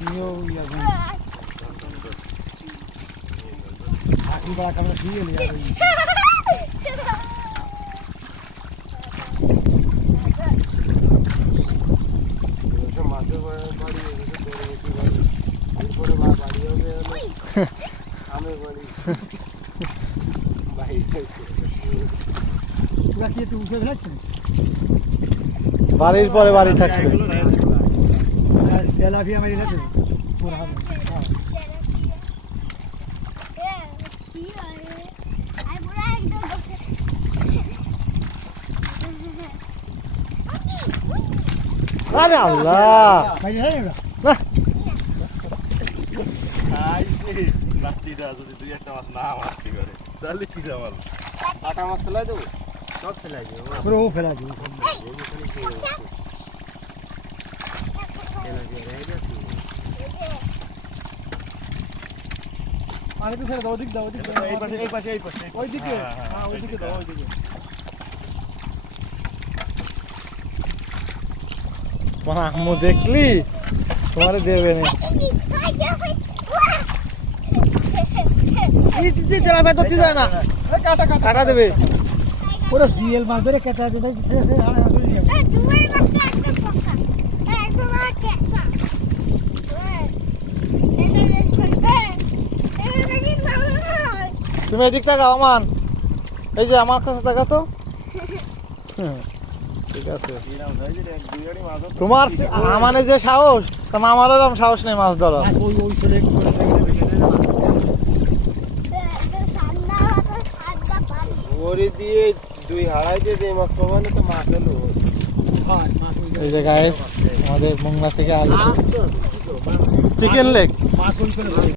নিও ইয়ার আকি বড় কামড় দিয়ে লিয়া বাড়ির পরে বাড়ি থাকবে তেলাপিয়া মারি না আরে আল্লাহ যদি দুই একটা মাছ না মারতে পারে তাহলে কি জামাল কাটা মাছ ফেলাই দেবো সব ফেলাই দেবো পুরো ফেলা দিই আরে তো স্যার ওদিক দাও ওদিক এই পাশে এই পাশে এই পাশে ওইদিকে হ্যাঁ ওইদিকে দাও ওইদিকে তোমার আম্মু দেখলি তোমারে দেবে না এই দিতে তেলা বেদ দিতে যায় না কাটা কাটা কাটা দেবে পুরো জিএল মাছ ধরে কেটে দিতে দিতে হাড়ে ধরে নিয়ে তুমি এদিক তাকাও আমান এই যে আমার কাছে তাকা তো ঠিক আছে তোমার আমানে যে সাহস তা আমারও এরকম সাহস নেই মাছ ধরার ওই ওই ছেলে ওরে দিয়ে দুই হাড়াই দিয়ে যে মাছ পাবো না তো মাছ এলো এই যে গাইস আমাদের মোংলা থেকে আগে চিকেন লেগ মাছ ওই করে